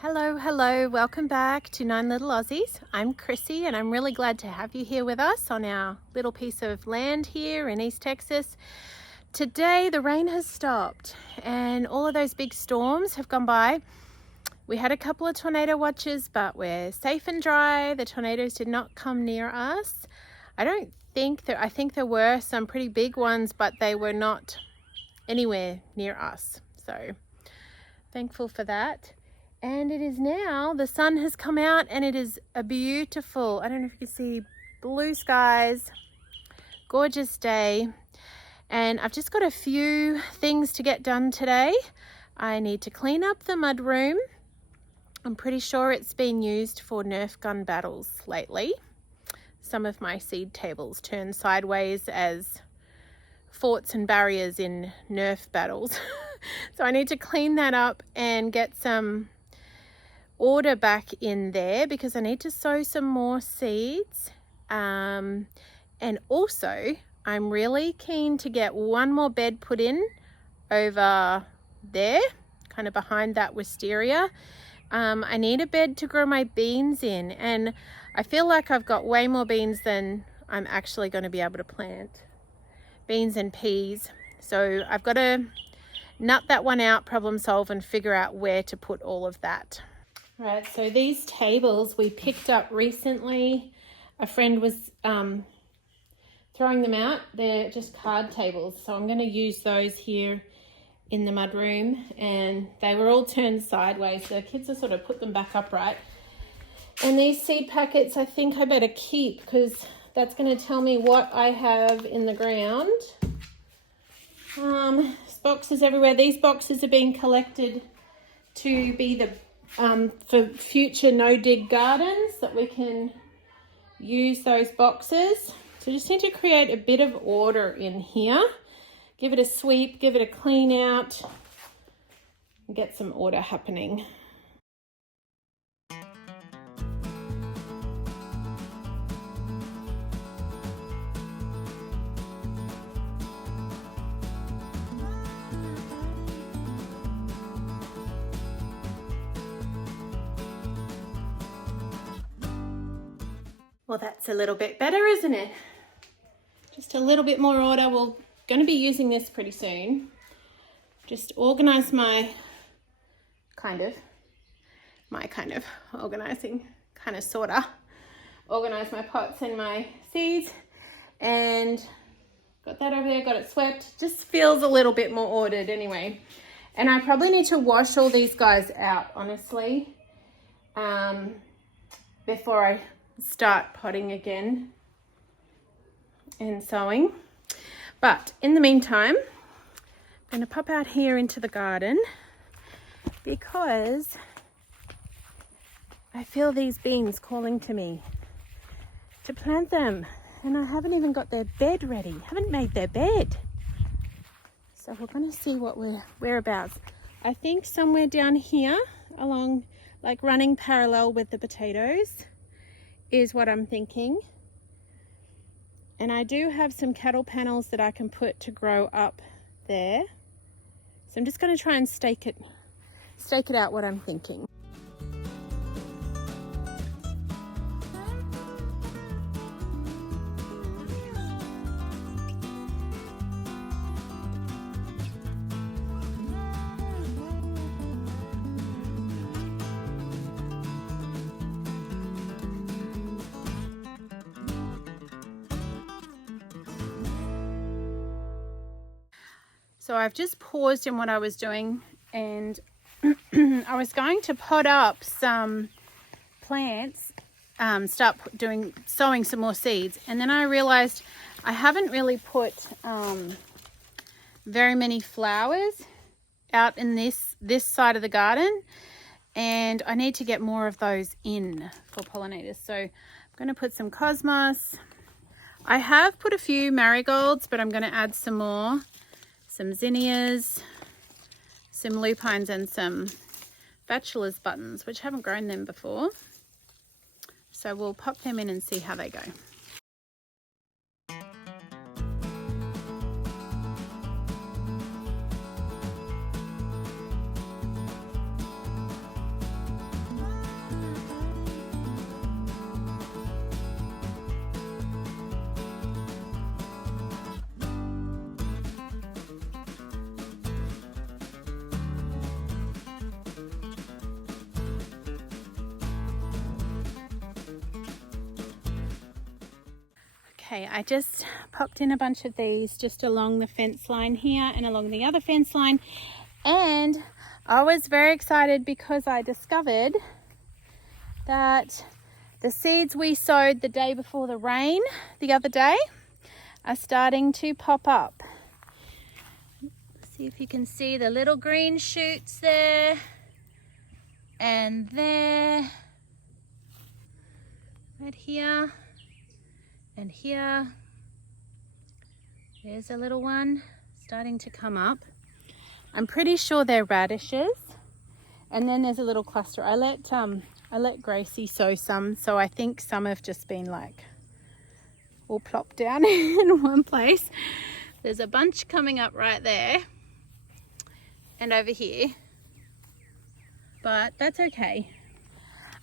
Hello, welcome back to Nine Little Aussies. I'm Chrissy and I'm really glad to have you here with us on our little piece of land here in East Texas. Today the rain has stopped and all of those big storms have gone by. We had a couple of tornado watches, but we're safe and dry. The tornadoes did not come near us. I think there were some pretty big ones, but they were not anywhere near us. So thankful for that. And it is now, the sun has come out and it is a beautiful, I don't know if you can see, blue skies, gorgeous day. And I've just got a few things to get done today. I need to clean up the mud room. I'm pretty sure it's been used for Nerf gun battles lately. Some of my seed tables turn sideways as forts and barriers in Nerf battles. So I need to clean that up and get some order back in there because I need to sow some more seeds. And also I'm really keen to get one more bed put in over there, kind of behind that wisteria. I need a bed to grow my beans in, and I feel like I've got way more beans than I'm actually going to be able to plant. Beans and peas. So I've got to nut that one out, problem solve, and figure out where to put all of that. Right, so these tables we picked up recently. A friend was throwing them out. They're just card tables, so I'm going to use those here in the mudroom, and they were all turned sideways. So the kids have sort of put them back upright. And these seed packets I think I better keep because that's going to tell me what I have in the ground. Boxes everywhere. These boxes are being collected to be the for future no-dig gardens, that we can use those boxes. So just need to create a bit of order in here. Give it a sweep, give it a clean out, and get some order happening. Well, that's a little bit better, isn't it? Just a little bit more order. We're going to be using this pretty soon. Just organize my organizing, organize my pots and my seeds, and got that over there, got it swept. Just feels a little bit more ordered anyway. And I probably need to wash all these guys out, honestly, before I start potting again and sowing. But in the meantime, I'm going to pop out here into the garden because I feel these beans calling to me to plant them, and I haven't even got their bed ready, haven't made their bed. So we're going to see what we're whereabouts. I think somewhere down here along, like running parallel with the potatoes, is what I'm thinking. And I do have some cattle panels that I can put to grow up there. So I'm just going to try and stake it out what I'm thinking. So I've just paused in what I was doing, and I was going to pot up some plants, sowing some more seeds, and then I realized I haven't really put very many flowers out in this side of the garden, and I need to get more of those in for pollinators. So I'm going to put some cosmos. I have put a few marigolds, but I'm going to add some more. Some zinnias, some lupines, and some bachelor's buttons, which haven't grown them before. So we'll pop them in and see how they go. Okay, I just popped in a bunch of these just along the fence line here and along the other fence line, and I was very excited because I discovered that the seeds we sowed the day before the rain the other day are starting to pop up. See if you can see the little green shoots there and there, right here and here. There's a little one starting to come up. I'm pretty sure they're radishes. And then there's a little cluster. I let Gracie sow some, so I think some have just been like all plopped down in one place. There's a bunch coming up right there and over here, but that's okay.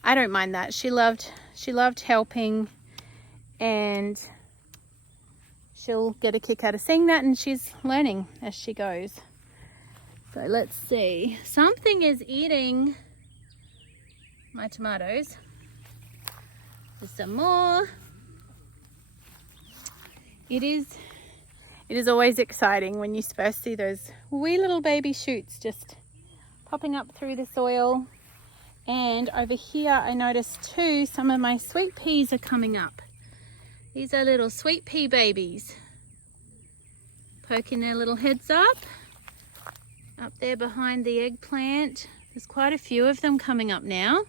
I don't mind that. She loved helping, and she'll get a kick out of seeing that, and she's learning as she goes. So let's see. Something is eating my tomatoes. There's some more. It is always exciting when you first see those wee little baby shoots just popping up through the soil. And over here I noticed too, some of my sweet peas are coming up. These are little sweet pea babies poking their little heads up there behind the eggplant. There's quite a few of them coming up now.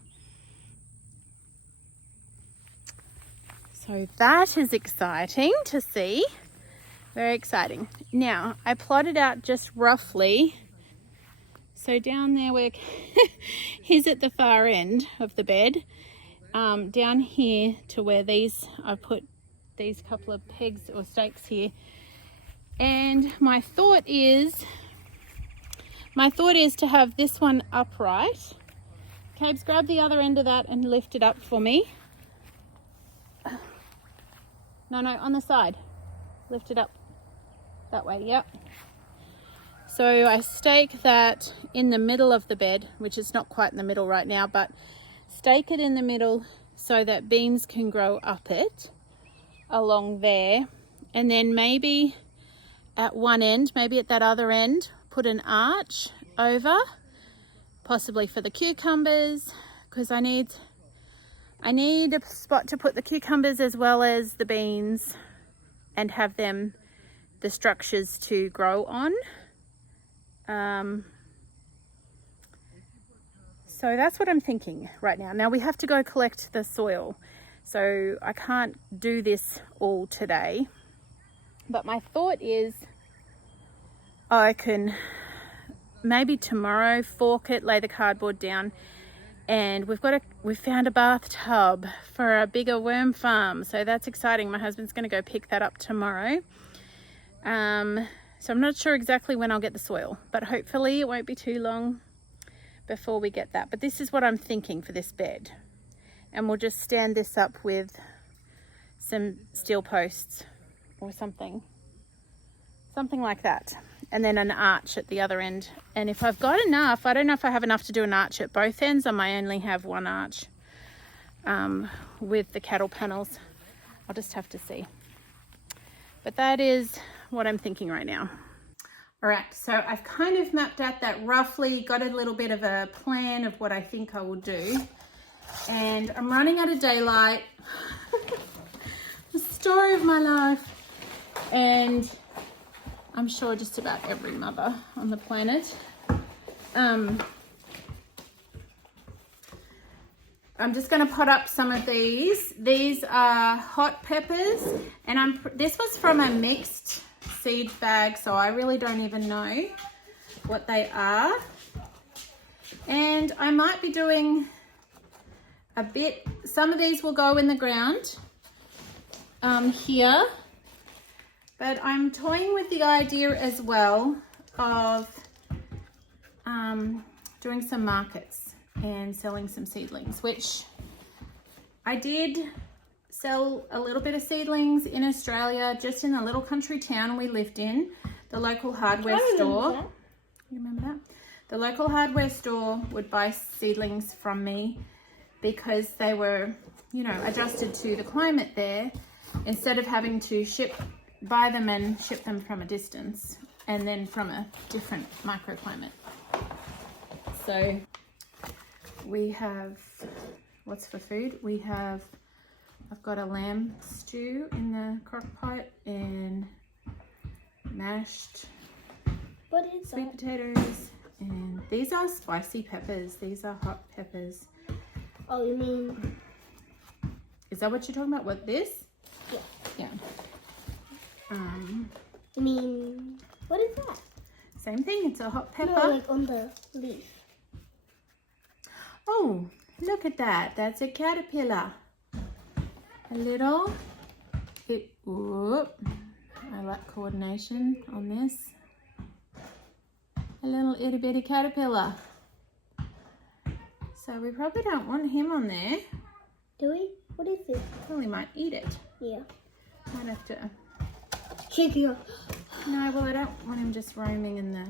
So that is exciting to see. Very exciting. Now, I plotted out just roughly. So down there where he's at the far end of the bed, down here to where I put these couple of pegs or stakes here. And my thought is to have this one upright. Cabes, grab the other end of that and lift it up for me. No, on the side. Lift it up that way, yep. So I stake that in the middle of the bed, which is not quite in the middle right now, but stake it in the middle so that beans can grow up it along there. And then maybe at one end, maybe at that other end, put an arch over, possibly for the cucumbers, because I need a spot to put the cucumbers as well as the beans and have them the structures to grow on. So that's what I'm thinking right now. Now we have to go collect the soil, so I can't do this all today, but my thought is I can maybe tomorrow fork it, lay the cardboard down, and we've found a bathtub for a bigger worm farm, so that's exciting. My husband's going to go pick that up tomorrow. So I'm not sure exactly when I'll get the soil, but hopefully it won't be too long before we get that. But this is what I'm thinking for this bed, and we'll just stand this up with some steel posts or something like that, and then an arch at the other end. And if I've got enough, I don't know if I have enough to do an arch at both ends. I might only have one arch with the cattle panels. I'll just have to see. But that is what I'm thinking right now. All right, so I've kind of mapped out that roughly, got a little bit of a plan of what I think I will do. And I'm running out of daylight. The story of my life. And I'm sure just about every mother on the planet. I'm just going to pot up some of these. These are hot peppers, and this was from a mixed seed bag, so I really don't even know what they are. And I might be doing a bit, some of these will go in the ground here, but I'm toying with the idea as well of doing some markets and selling some seedlings, which I did sell a little bit of seedlings in Australia, just in the little country town we lived in, the local hardware store. You remember that? The local hardware store would buy seedlings from me because they were, you know, adjusted to the climate there. instead of having to buy them and ship them from a distance and then from a different microclimate. So we have, what's for food? I've got a lamb stew in the crock pot and mashed sweet potatoes, and these are spicy peppers. These are hot peppers. Oh, you mean? Is that what you're talking about? What, this? Yeah. Yeah. I mean, what is that? Same thing. It's a hot pepper. No, like on the leaf. Oh, look at that. That's a caterpillar. A little bit. Whoop. I like coordination on this. A little itty bitty caterpillar. So we probably don't want him on there. Do we? What is it? Probably might eat it. Yeah. Might have to. Shake it off. No, well, I don't want him just roaming in the.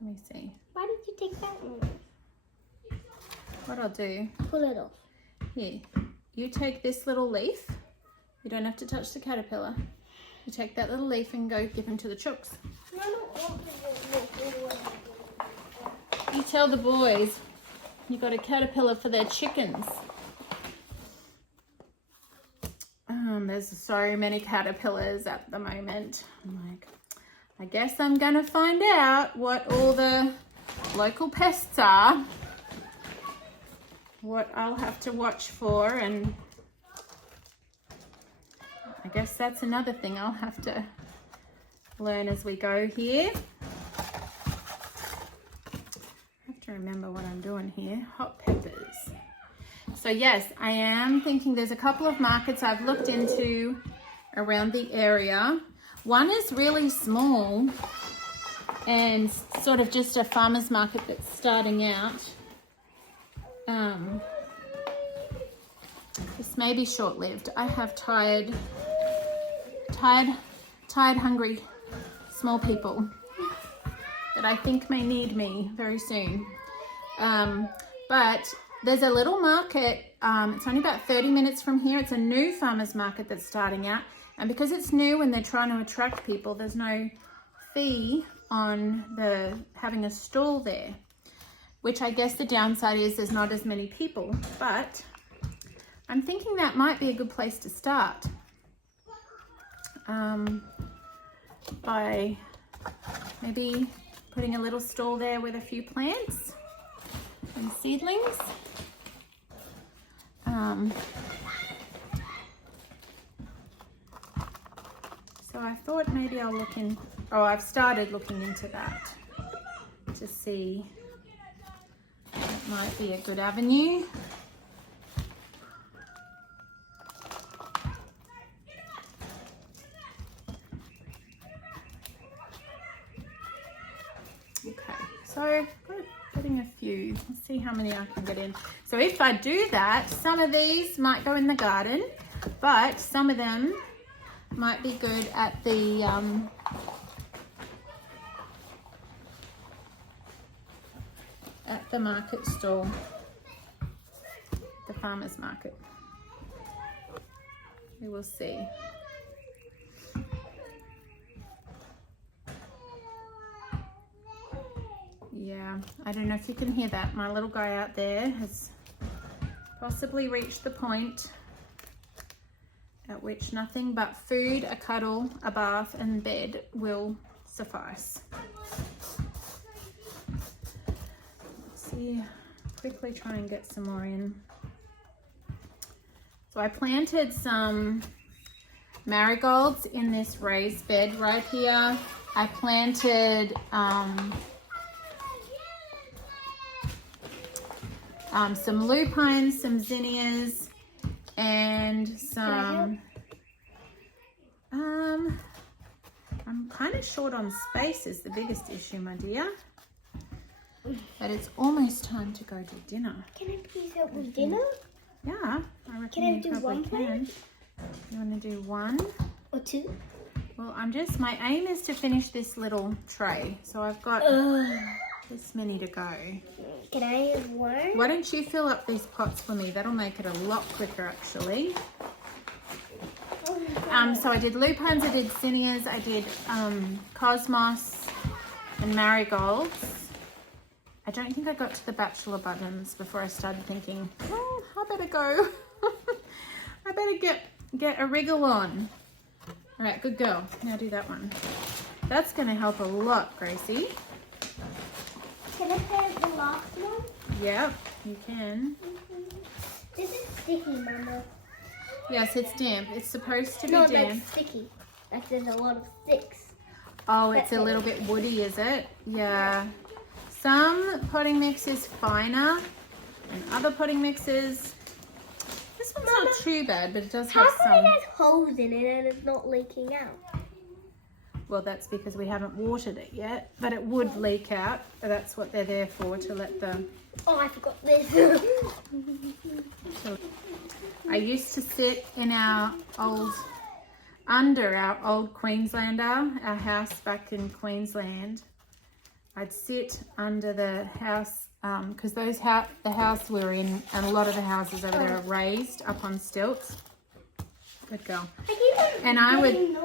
Let me see. Why did you take that one? What I'll do. Pull it off. Here. You take this little leaf. You don't have to touch the caterpillar. You take that little leaf and go give him to the chooks. No, I don't want to. You tell the boys you got a caterpillar for their chickens. There's so many caterpillars at the moment. I'm like, I guess I'm gonna find out what all the local pests are, what I'll have to watch for, and I guess that's another thing I'll have to learn as we go here. I have to remember what I'm doing here. Hot peppers. So yes, I am thinking there's a couple of markets I've looked into around the area. One is really small and sort of just a farmer's market that's starting out. This may be short-lived. I have tired, hungry, small people that I think may need me very soon. But there's a little market, it's only about 30 minutes from here. It's a new farmer's market that's starting out. And because it's new and they're trying to attract people, there's no fee on having a stall there. Which I guess the downside is there's not as many people. But I'm thinking that might be a good place to start. By maybe putting a little stall there with a few plants and seedlings. So I thought maybe I'll look in, I've started looking into that to see it might be a good avenue. Okay, so getting a few. Let's see how many I can get in. So if I do that, some of these might go in the garden, but some of them might be good at the market stall, the farmer's market. We will see. Yeah, I don't know if you can hear that. My little guy out there has possibly reached the point at which nothing but food, a cuddle, a bath and bed will suffice. Let's see, quickly try and get some more in. So I planted some marigolds in this raised bed right here. I planted some lupines, some zinnias, and some, I'm kind of short on space is the biggest issue, my dear. But it's almost time to go to dinner. Can I please help with dinner? Yeah, I reckon Can I do one can. You want to do one? Or two? Well, my aim is to finish this little tray. So I've got this many to go. Can I have one? Why don't you fill up these pots for me? That'll make it a lot quicker, actually. So I did lupines, I did zinnias, I did cosmos and marigolds. I don't think I got to the bachelor buttons before I started thinking, oh, I better go. I better get a wriggle on. All right, good girl. Now do that one. That's going to help a lot, Gracie. Can I plant the last one? Yep, you can. This is sticky, Mama. Yes, it's damp. It's supposed to be No, damp. like sticky. Like there's a lot of sticks. Oh, it's a little bit woody, is it? Yeah. Some potting mix is finer and other potting mixes. This one's not too bad, but it does have How come some. it has holes in it and it's not leaking out? Well, that's because we haven't watered it yet, but it would leak out. That's what they're there for, to let the... Oh, I forgot this. I used to sit in under our old Queenslander, our house back in Queensland. I'd sit under the house, because the house we're in, and a lot of the houses over there are raised up on stilts. Good girl. And I would...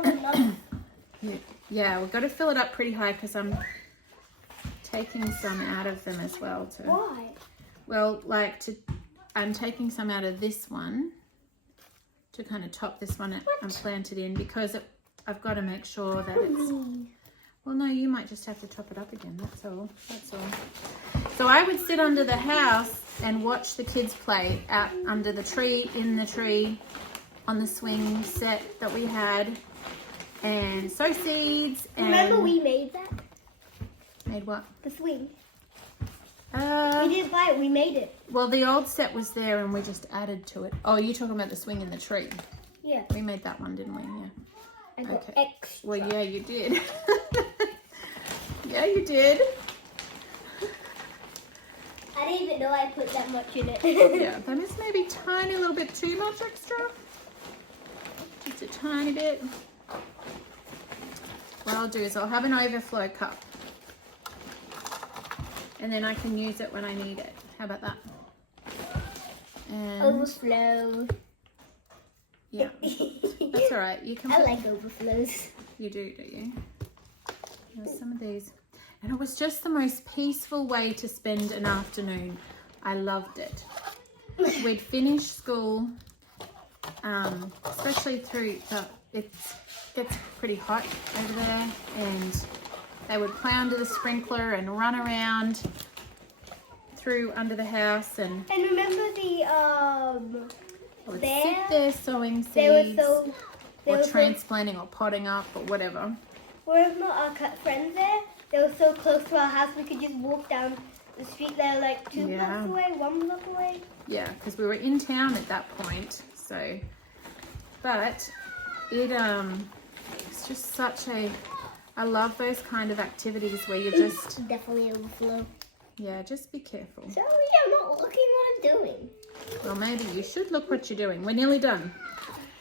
Yeah, we've got to fill it up pretty high because I'm taking some out of them as well too. Why? Well, I'm taking some out of this one to kind of top this one that I'm planted in, because I've got to make sure that it's... Well, no, you might just have to top it up again. That's all. That's all. So I would sit under the house and watch the kids play out under the tree, in the tree, on the swing set that we had, and sow seeds. And remember we made that? Made what? The swing. We Uh, didn't buy it, we made it. well, the old set was there and we just added to it. Oh, you're talking about the swing in the tree. Yeah. We made that one, didn't we? Yeah. I got Okay. extra. Well, yeah, you did. Yeah, you did. I didn't even know I put that much in it. Yeah, that is maybe tiny little bit too much extra. Just a tiny bit. What I'll do is I'll have an overflow cup, and then I can use it when I need it. How about that? And Overflow. yeah, that's all right. You can. I like overflows. You do you? There's some of these. And it was just the most peaceful way to spend an afternoon. I loved it. We'd finish school, especially through it gets pretty hot over there, and they would play under the sprinkler and run around through under the house, and And remember the I would there? sit there sowing They seeds were or so transplanting or potting up or whatever. remember our friends there? They were so close to our house we could just walk down the street. They're like 2 Yeah. blocks away, 1 block away. Yeah, because we were in town at that point, so, but it's just such I love those kind of activities where you just, Definitely overflow. yeah, just be careful. Sorry, I'm not looking what I'm doing. Well, maybe you should look what you're doing. We're nearly done.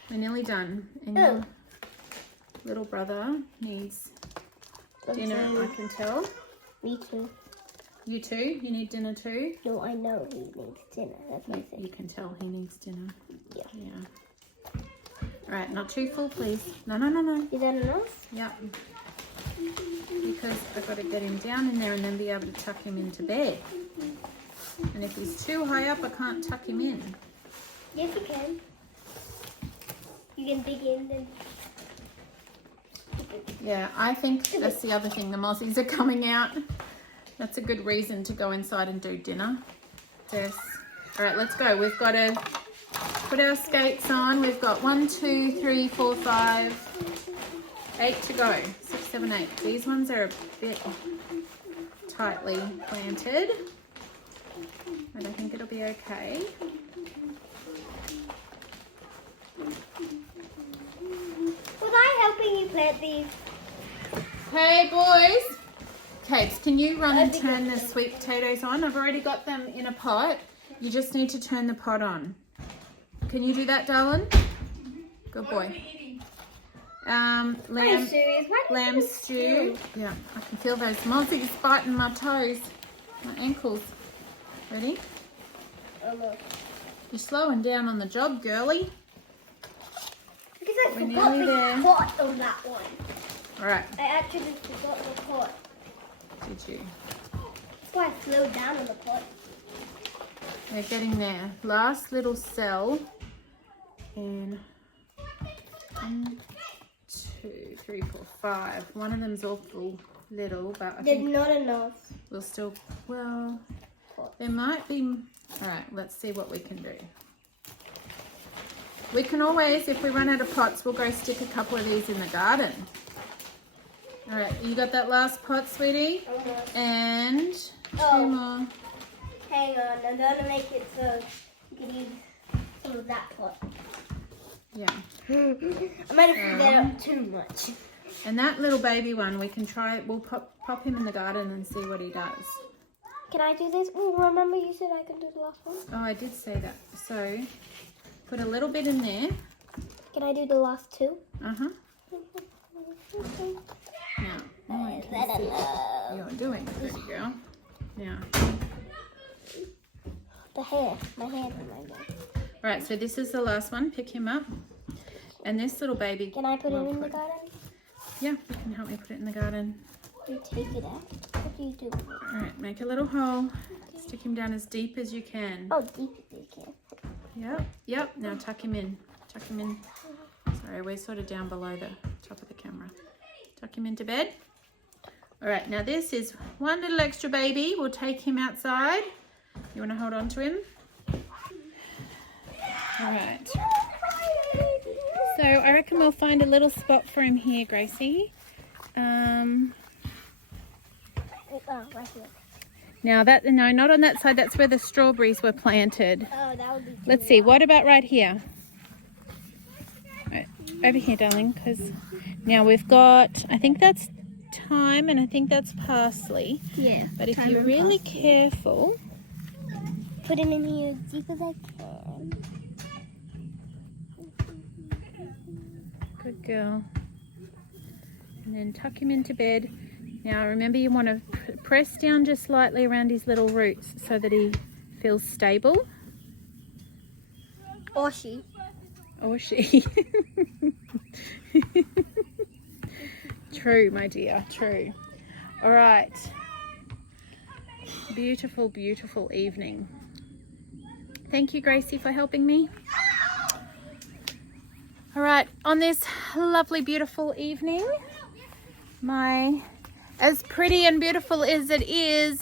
We're nearly done. And your little brother needs dinner, I can tell. Me too. You too? You need dinner too? No, I know he needs dinner. That's my thing. You can tell he needs dinner. Yeah. Yeah. All right, not too full, please. No, no, no, no. Is that enough? Yep. Because I've got to get him down in there and then be able to tuck him into bed. And if he's too high up, I can't tuck him in. Yes, you can. You can dig in and... Yeah, I think that's the other thing. The mozzies are coming out. That's a good reason to go inside and do dinner. Yes. All right, let's go. We've got to put our skates on. We've got 1, 2, 3, 4, 5, 8 to go. 6, 7, 8. These ones are a bit tightly planted, but I think it'll be okay. Was I helping you plant these? Hey, boys. Capes, can you run and turn the sweet potatoes on? I've already got them in a pot. You just need to turn the pot on. Can you do that, darling? Good boy. Are you serious? Why do you Lamb even stew. Yeah, I can feel those mozzies biting my toes, my ankles. Ready? Oh, look. You're slowing down on the job, girly. Because I We're forgot nearly the there. pot on that one. All right. I actually forgot the pot. Did you? That's why I slowed down on the pot. We're getting there. Last little cell. And 1, 2, 3, 4, 5. One of them's awful little, but I There's think not enough. we'll still, well, there might be. All right, let's see what we can do. We can always, if we run out of pots, we'll go stick a couple of these in the garden. All right, you got that last pot, sweetie? And 2 more. Hang on, I'm gonna make it so you can use some of that pot. Yeah. I might have filled that up too much. And that little baby one, we can try it. We'll pop him in the garden and see what he does. Can I do this? Oh, remember you said I can do the last one? Oh, I did say that. So, put a little bit in there. Can I do the last 2? Uh-huh. Now, I can see you're doing it, pretty girl. Now. The hair. My hand in my neck. All right, so this is the last one. Pick him up. And this little baby. Can I put it in the garden? Yeah, you can help me put it in the garden. You take it out. What do you do? All right, make a little hole. Stick him down as deep as you can. Oh, deep as you can. Yep, yep. Now tuck him in. Tuck him in. Sorry, we're sort of down below the top of the camera. Tuck him into bed. All right, now this is one little extra baby. We'll take him outside. You want to hold on to him? All right. So I reckon we'll find a little spot for him here, Gracie. Oh, right here. Now that, no, not on that side. That's where the strawberries were planted. Oh, that would be too Let's see. What about right here? Right, over here, darling. Because now we've got. I think that's thyme and I think that's parsley. Yeah. But if you're really careful, put him in here as deep as I can. good girl. And then tuck him into bed. Now remember, you want to press down just slightly around his little roots so that he feels stable. Or she. Or she. True, my dear, true. All right. Beautiful, beautiful evening. Thank you, Gracie, for helping me. All right, on this lovely, beautiful evening, as pretty and beautiful as it is,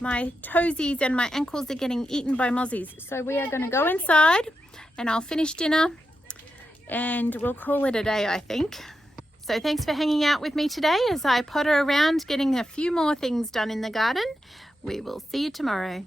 my toesies and my ankles are getting eaten by mozzies. So we are going to go inside and I'll finish dinner and we'll call it a day, I think. So thanks for hanging out with me today as I potter around getting a few more things done in the garden. We will see you tomorrow.